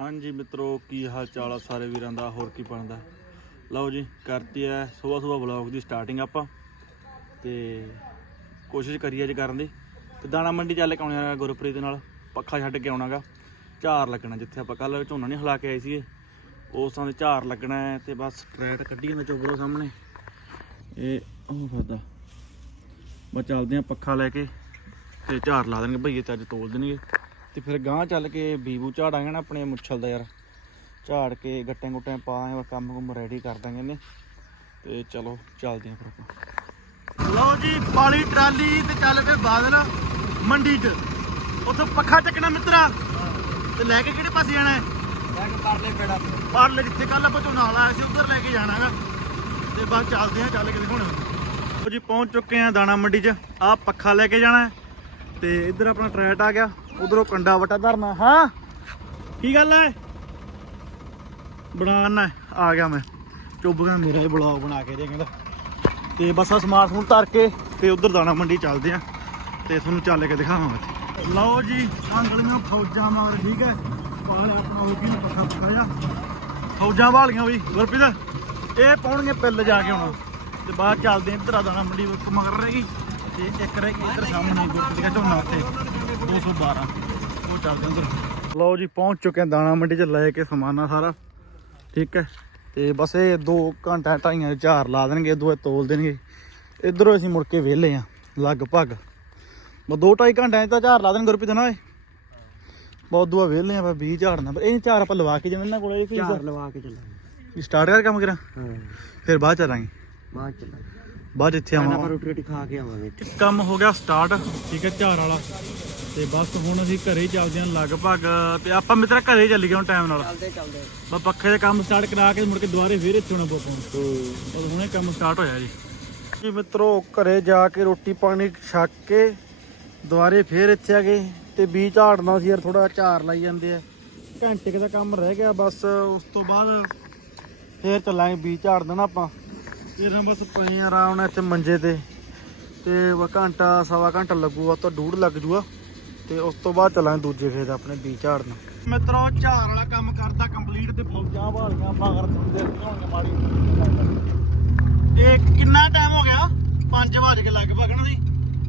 ਹਾਂਜੀ ਮਿੱਤਰੋ, ਕੀ ਹਾਲ ਚਾਲ ਆ ਸਾਰੇ ਵੀਰਾਂ ਦਾ? ਹੋਰ ਕੀ ਬਣਦਾ? ਲਓ ਜੀ, ਕਰਤੀ ਐ ਸਵੇਰ ਸਵੇਰ ਵਲੌਗ ਦੀ ਸਟਾਰਟਿੰਗ ਆਪਾਂ। ਤੇ ਕੋਸ਼ਿਸ਼ ਕਰੀਏ ਅੱਜ ਕਰਨ ਦੀ। ਤੇ ਦਾਣਾ ਮੰਡੀ ਚੱਲ ਕੇ ਆਉਣਾ ਗੁਰਪ੍ਰੀਤ ਦੇ ਨਾਲ। ਪੱਖਾ ਛੱਡ ਕੇ ਆਉਣਾਗਾ। ਝਾਰ ਲੱਗਣਾ ਜਿੱਥੇ ਆਪਾਂ ਕੱਲ ਝੋਨਾ ਨਹੀਂ ਹਲਾ ਕੇ ਆਏ ਸੀਗੇ। ਉਸ ਥਾਂ ਤੇ ਝਾਰ ਲੱਗਣਾ ਹੈ ਤੇ ਬਸ ਟਰੈਟ ਕੱਢੀ ਜਾਂਦਾ ਚੋਬਰੋ ਸਾਹਮਣੇ। ਇਹ ਉਹ ਫਰਦਾ ਬਸ ਚੱਲਦੇ ਆ ਪੱਖਾ ਲੈ ਕੇ ਤੇ ਝਾਰ ਲਾ ਦੇਣਗੇ। ਭਈਏ ਤੇ ਅੱਜ ਤੋਲ ਦੇਣਗੇ। ਤੇ ਫਿਰ ਗਾਂਹ ਚੱਲ ਕੇ ਬੀਬੂ ਝਾੜਾਂਗੇ ਨਾ ਆਪਣੇ ਮੁੱਛਲ ਦਾ ਯਾਰ। ਝਾੜ ਕੇ ਗੱਟੇ ਗੁੱਟੇ ਪਾ ਐ ਕੰਮ ਕੁਮ ਰੈਡੀ ਕਰ ਦਾਂਗੇ ਨੇ ਤੇ ਚਲੋ ਚੱਲਦੇ ਆਂ ਫਿਰ ਆਪਾਂ। ਲਓ ਜੀ ਪਾਲੀ ਟਰਾਲੀ ਤੇ ਚੱਲ ਪਏ ਬਾਦਲ ਮੰਡੀ 'ਚ। ਉੱਥੋਂ ਪੱਖਾ ਚੱਕਣਾ ਮਿੱਤਰਾ। ਤੇ ਲੈ ਕੇ ਕਿਹੜੇ ਪਾਸੇ ਜਾਣਾ ਹੈ? ਪਰਲੇ ਪੇੜਾ ਪਾਰਲੇ ਜਿੱਥੇ ਕੱਲ ਆਪਾਂ ਝੋਨਾ ਲਾਇਆ ਸੀ ਉਧਰ ਲੈ ਕੇ ਜਾਣਾਗਾ ਤੇ ਬਸ ਚੱਲਦੇ ਆਂ ਚੱਲ ਕੇ ਹੁਣ। ਲਓ ਜੀ ਪਹੁੰਚ ਚੁੱਕੇ ਆਂ ਦਾਣਾ ਮੰਡੀ 'ਚ। ਆਹ ਪੱਖਾ ਲੈ ਕੇ ਜਾਣਾ ਹੈ। ਤੇ ਇੱਧਰ ਆਪਣਾ ਟਰੈਟ ਆ ਗਿਆ। ਉਧਰੋਂ ਕੰਡਾ ਵਟਾ ਧਰਨਾ, ਹਾਂ। ਕੀ ਗੱਲ ਹੈ ਬਣਾਉਣਾ ਆ ਗਿਆ ਮੈਂ। ਚੁੱਭ ਗਿਆ ਮੇਰਾ ਇਹ ਬਲੌਗ ਬਣਾ ਕੇ ਦੇ ਕਹਿੰਦਾ। ਤੇ ਬਸ ਆ ਸਮਾਰਟਫੋਨ ਧਰ ਕੇ ਤੇ ਉਧਰ ਦਾਣਾ ਮੰਡੀ ਚੱਲਦੇ ਆ। ਤੇ ਤੁਹਾਨੂੰ ਚੱਲ ਕੇ ਦਿਖਾਵਾਂਗਾ ਲਓ ਜੀ ਅੰਗਲ ਨੂੰ ਫੌਜਾਂ ਮਾਰ, ਠੀਕ ਹੈ ਪਾਲੇ ਆਪਣਾ ਹੋ ਗਈ ਪੱਖਾ ਪੱਖਾ ਜਾ ਫੌਜਾਂ ਵਾਲੀਆਂ ਵੀ, ਗੁਰਪ੍ਰੀਤ। ਇਹ ਪਾਉਣਗੇ ਪਿੱਲ ਜਾ ਕੇ ਹੁਣ। ਤੇ ਬਾਅਦ ਚੱਲਦੇ ਆ ਇੱਧਰ ਆ ਦਾਣਾ ਮੰਡੀ ਮਗਰ ਰਹਿ ਗਈ ਤੇ ਇੱਕ ਰਹਿ ਗਈ ਇੱਧਰ ਸਾਹਮਣੇ ਗੁਰਪ੍ਰੀਤ ਦਾ ਝੋਨਾ ਉੱਥੇ 212 ਉਹ ਚੱਲਦੇ ਆ ਉੱਧਰ ਲਓ ਜੀ ਪਹੁੰਚ ਚੁੱਕੇ ਆ ਦਾਣਾ ਮੰਡੀ 'ਚ ਲੈ ਕੇ ਸਮਾਨਾ ਸਾਰਾ। ਠੀਕ ਹੈ? ਤੇ ਬਸ ਇਹ 2 ਘੰਟਾ ਢਾਈਆਂ ਝਾਰ ਲਾ ਦੇਣਗੇ ਦੋ ਤੋਲ ਦੇਣਗੇ। ਇਧਰੋਂ ਅਸੀਂ ਮੁੜ ਕੇ ਵਿਹਲੇ ਆ ਲਗਭਗ। ਬਸ 2 ਢਾਈ ਘੰਟਿਆਂ 'ਚ ਤਾਂ ਝਾਰ ਲਾ ਦੇਣ ਗੁਰਪ੍ਰੀਤ ਨਾ ਏ ਬਹੁਤ ਦੁਆ ਵਿਹਲੇ ਆ ਬਸ 20 ਝਾੜਨਾ ਪਰ ਇਹ ਝਾਰ ਆਪਾਂ ਲਵਾ ਕੇ ਜਿਵੇਂ ਇਹਨਾਂ ਕੋਲ ਇਹ ਚਾਰ ਲਵਾ ਕੇ ਚੱਲਾਂਗੇ। ਸਟਾਰਟ ਕਰ ਕੰਮ ਕਰਾਂ? ਹਾਂ। ਫਿਰ ਬਾਅਦ ਚੱਲਾਂਗੇ। ਬਾਅਦ ਚੱਲਾਂਗੇ। ਬਾਅਦ ਇੱਥੇ ਆਵਾਂ। ਰੋਟੀ ਰੋਟੀ ਖਾ ਕੇ ਆਵਾਂਗੇ। ਕੰਮ ਹੋ ਗਿਆ ਸਟਾਰਟ ਠੀਕ ਹੈ ਝਾਰ ਵਾਲਾ। ਤੇ ਬਸ ਹੁਣ ਅਸੀਂ ਘਰੇ ਹੀ ਚੱਲਦੇ ਹਾਂ ਲਗਭਗ ਤੇ ਆਪਾਂ ਮਿੱਤਰਾ ਘਰੇ ਹੀ ਚੱਲ ਗਏ ਹੁਣ ਟਾਈਮ ਨਾਲ। ਚੱਲਦੇ ਚੱਲਦੇ। ਬਸ ਪੱਖੇ ਦੇ ਕੰਮ ਸਟਾਰਟ ਕਰਾ ਕੇ ਮੁੜ ਕੇ ਦੁਬਾਰੇ ਫੇਰ ਇੱਥੇ ਹੋਣਾ ਪਊ ਹੂੰ। ਬਸ ਹੁਣੇ ਕੰਮ ਸਟਾਰਟ ਹੋਇਆ ਜੀ। ਜੀ ਮਿੱਤਰੋ ਘਰੇ ਜਾ ਕੇ ਰੋਟੀ ਪਾਣੀ ਛੱਕ ਕੇ ਦੁਬਾਰੇ ਫੇਰ ਇੱਥੇ ਆ ਗਏ। ਤੇ ਬੀਜ ਝਾੜਨਾ ਸੀ ਯਾਰ ਥੋੜਾ ਝਾੜ ਲਾਈ ਜਾਂਦੇ ਆ। ਘੰਟੇ ਦਾ ਕੰਮ ਰਹਿ ਗਿਆ ਬਸ ਉਸ ਤੋਂ ਬਾਅਦ ਫੇਰ ਚੱਲਾਂਗੇ ਬੀਜ ਝਾੜ ਦੇਣਾ ਆਪਾਂ। ਫਿਰ ਨਾ ਬਸ ਪਏ ਆਰਾਮ ਨਾਲ ਇੱਥੇ ਮੰਜੇ ਤੇ ਤੇ ਵਾ ਘੰਟਾ ਸਵਾ ਘੰਟਾ ਲੱਗੂਗਾ ਤਾਂ ਡੂੜ ਲੱਗ ਜੂਗਾ ਤੇ ਉਸ ਤੋਂ ਬਾਅਦ ਚੱਲਾਂਗੇ ਦੂਜੇ ਖੇਤ ਆਪਣੇ ਬੀਜ ਝਾੜਨ। ਮਿੱਤਰੋ ਝਾੜ ਵਾਲਾ ਕੰਮ ਕਰਦਾ ਕੰਪਲੀਟ ਤੇ ਫੌਜਾਂ ਵਾਲੀਆਂ ਮਗਰ ਦਿੰਦੇ ਹੋਣਗੇ ਮਾੜੀ ਇਹ ਕਿੰਨਾ ਟਾਈਮ ਹੋ ਗਿਆ? 5 ਵਜੇ ਕੇ ਲਗਭਗ ਨਾ ਸੀ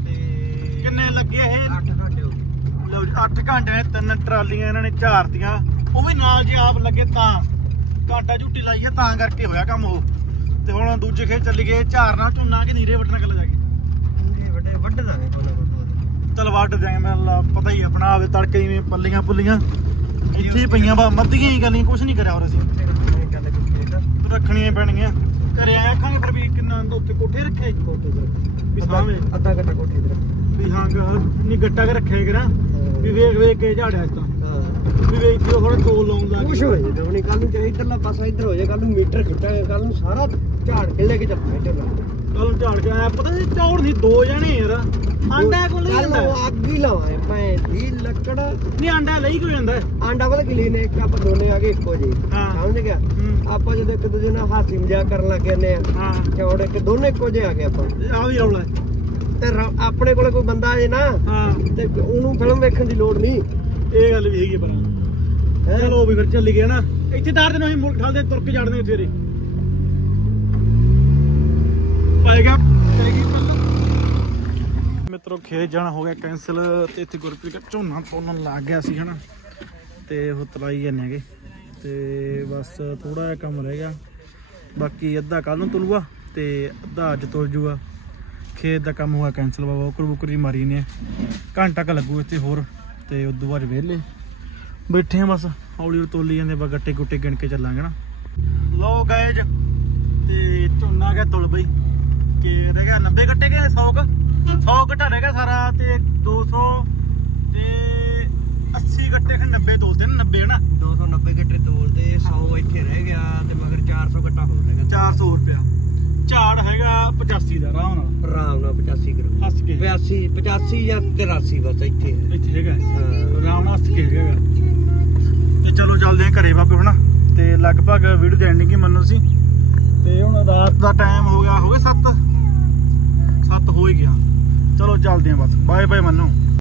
ਤੇ ਕਿੰਨੇ ਲੱਗੇ ਇਹ? 8 ਘੰਟੇ ਹੋ ਗਏ। ਲਓ ਜੀ 8 ਘੰਟੇ ਤਿੰਨ ਟਰਾਲੀਆਂ ਇਹਨਾਂ ਨੇ ਝਾਰਤੀਆਂ ਉਹ ਵੀ ਨਾਲ ਜੇ ਆਪ ਲੱਗੇ ਤਾਂ ਘਾਟਾ ਝੁੱਟੀ ਲਾਈ ਹੈ ਤਾਂ ਕਰਕੇ ਹੋਇਆ ਕੰਮ ਉਹ। ਤੇ ਹੁਣ ਦੂਜੇ ਖੇਤ ਚੱਲੀ ਗਏ ਝਾਰਨਾ ਝੁੰਨਾ ਕਿ ਨੀਰੇ ਵਟਣਾ ਕੱਲ ਜਾ ਕੇ ਪੂਰੇ ਵੱਡੇ ਵੱਡੇ ਦਾ ਨਹੀਂ ਕੋਲ ਚਲ ਵੱਢ ਦਿਆਂਗੇ ਮੈਨੂੰ ਪਤਾ ਹੀ ਆਪਣਾ ਆਵੇ ਤੜਕੇ ਜਿਵੇਂ ਪੱਲੀਆਂ ਪੁੱਲੀਆਂ। ਇੱਥੇ ਹੀ ਪਈਆਂ ਬਾ ਮੱਧੀਆਂ ਹੀ ਗੱਲਾਂ ਕੁਝ ਨਹੀਂ ਕਰਿਆ ਹੋਰ ਅਸੀਂ। ਰੱਖਣੀਆਂ ਪੈਣਗੀਆਂ। ਘਰੇ ਆਇਆ ਖਾਂਗੇ ਫਿਰ ਵੀ ਕਿੰਨਾ ਉੱਤੇ ਕੋਠੇ ਰੱਖੇ? ਦਾ ਵੀ ਸਾਹਮਣੇ। ਅੱਧਾ ਘੰਟਾ ਕੋਠੇ ਦੇ ਵੀ ਹਾਂ ਨਹੀਂ ਗੱਟਾ ਕੇ ਰੱਖਿਆ ਕਰਾਂ ਵੀ ਵੇਖ ਵੇਖ ਕੇ ਝਾੜਿਆ ਇਸ ਤਾਂ ਵੀ ਵੇਖ ਕੇ ਤੋਲ ਲਾਉਣ ਲੱਗ ਕੁਛ ਹੋ ਜੇ ਦੋਣੀ ਕੱਲ ਨੂੰ ਚਾਹੇ ਇਧਰਲਾ ਪਾਸਾ ਇਧਰ ਹੋ ਜਾ ਕੱਲ ਨੂੰ ਮੀਟਰ ਖਿੱਚਾਂਗੇ ਕੱਲ ਨੂੰ ਸਾਰਾ ਝਾੜ ਕੇ ਲੈ ਕੇ ਇਧਰ ਕੱਲ ਝਾੜ ਕੇ ਆਇਆ ਪਤਾ ਨਹੀਂ ਚੌੜ ਨਹੀਂ ਦੋ ਜਣੇ ਯਾਰ। ਆਂਡਾ ਕੋਲ ਲਈ ਕੱਲ ਜਾਂਦਾ ਨੂੰ ਅੱਗ ਹੀ ਲਾਵਾਂ ਭੈਣ ਦੀ ਲੱਕੜ। ਨਹੀਂ ਆਂਡਾ ਲਈ ਕਿਉਂ ਜਾਂਦਾ ਆਂਡਾ ਪਤਾ ਕਿ ਲੈਨੇ ਇੱਕ ਆਪਾਂ ਦੋਨੇ ਆ ਗਏ ਇੱਕੋ ਜਿਹੇ। ਹਾਂ। ਸਮਝ ਗਿਆ? ਹੂੰ। ਆਪਾਂ ਜਦੋਂ ਇੱਕ ਦੂਜੇ ਨਾਲ ਹਾਸੀ ਮਜ਼ਾਕ ਕਰਨ ਲੱਗ ਜਾਂਦੇ ਆ ਹਾਂ। ਚੌੜੇ ਕਿ ਦੋਨੇ ਇੱਕੋ ਜਿਹੇ ਆ ਗਏ ਆਪਾਂ। ਆ ਵੀ ਰੌਲਾ ਤੇ ਰ- ਆਪਣੇ ਕੋਲੇ ਕੋਈ ਬੰਦਾ ਆਏ ਨਾ ਹਾਂ। ਤੇ ਉਹਨੂੰ ਫਿਲਮ ਵੇਖਣ ਦੀ ਲੋੜ ਨਹੀਂ। ਇਹ ਗੱਲ ਵੀ ਹੈਗੀ ਪਰ ਹੈਂ? ਚਲੋ ਵੀ ਫਿਰ ਚੱਲੀ ਗਿਆ ਨਾ। ਇੱਥੇ ਤਾਰ ਦੇ ਨੂੰ ਅਸੀਂ ਮੁੜ ਠਾਲਦੇ ਤੁਰ ਕੇ ਜਾੜਦੇ ਸਵੇਰੇ ਪਾਏਗਾ ਮਿੱਤਰੋ, ਖੇਤ ਜਾਣਾ ਹੋ ਗਿਆ ਕੈਨਸਲ ਤੇ ਇੱਥੇ ਗੁਰਪ੍ਰੀਤ ਦਾ ਝੋਨਾ ਤੋੜਨ ਲੱਗ ਗਿਆ ਸੀ, ਹਨਾ। ਤੇ ਉਹ ਤਲਾਈ ਜਾਂਦੇ ਹੈਗੇ। ਤੇ ਬਸ ਥੋੜਾ ਜਿਹਾ ਕੰਮ ਰਹਿ ਗਿਆ। ਬਾਕੀ ਅੱਧਾ ਕੱਲ ਨੂੰ ਤੁਲੂਗਾ ਤੇ ਅੱਧਾ ਅੱਜ ਤੁਲ ਜੂਗਾ। ਖੇਤ ਦਾ ਕੰਮ ਹੋਇਆ ਕੈਨਸਲ ਬਾਬਾ ਬੁਕਰ ਬੁਕਰ ਮਾਰੀ ਨੇ ਘੰਟਾ ਕ ਲੱਗੂ ਇੱਥੇ ਹੋਰ ਤੇ ਉਦੋਂ ਬਾਅਦ ਵਿਹਲੇ। ਬੈਠੇ ਆ ਬਸ, ਹੌਲੀ ਹੌਲੀ ਤੋਲੀ ਜਾਂਦੇ ਬਾ ਗੱਟੇ ਗੁੱਟੇ ਗਿਣ ਕੇ ਚੱਲਾਂਗੇ ਨਾ ਲੋ ਗਾਇਜ ਤੇ ਝੋਨਾ ਗਿਆ ਤੁਲ ਬਈ। ਕਿ ਰਹਿ ਗਿਆ 90 ਗੱਟੇ ਗਏ 100 ਕ 100 ਗੱਟਾ ਰਹਿ ਗਿਆ ਸਾਰਾ ਤੇ 200 ਤੇ 80 ਗੱਟੇ ਖੰ 90 ਤੋਲਦੇ ਨੇ 90 ਨਾ 290 ਗੱਟੇ ਤੋਲਦੇ 100 ਇੱਥੇ ਰਹਿ ਗਿਆ ਤੇ ਮਗਰ 400 ਗੱਟਾ ਹੋਰ ਰਹਿ ਗਿਆ। 400 ਰੁਪਿਆ ਝਾੜ ਹੈਗਾ 85 ਦਾ ਆਰਾਮ ਨਾਲ। ਆਰਾਮ ਨਾਲ 85 ਕਰੋ। ਹੱਸ ਕੇ। 82 85 ਜਾਂ 83 ਬਸ ਇੱਥੇ ਹੈ। ਇੱਥੇ ਹੈਗਾ। ਹਾਂ। ਆਰਾਮ ਨਾਲ ਹੱਸ ਕੇ ਹੈਗਾ। ਤੇ ਚਲੋ ਚੱਲਦੇ ਆਂ ਘਰੇ ਵਾਪਸ ਹੁਣ ਤੇ ਲਗਭਗ ਵੀਡੀਓ ਦੇ ਐਂਡਿੰਗ ਹੀ ਮੰਨੋ ਸੀ ਤੇ ਹੁਣ ਰਾਤ ਦਾ ਟਾਈਮ ਹੋ ਗਿਆ ਹੋ ਗਿਆ 7 7 ਹੋ ਹੀ ਗਿਆ। ਚਲੋ ਚੱਲਦੇ ਆ ਬਸ। ਬਾਏ ਬਾਏ ਮੰਨੋ।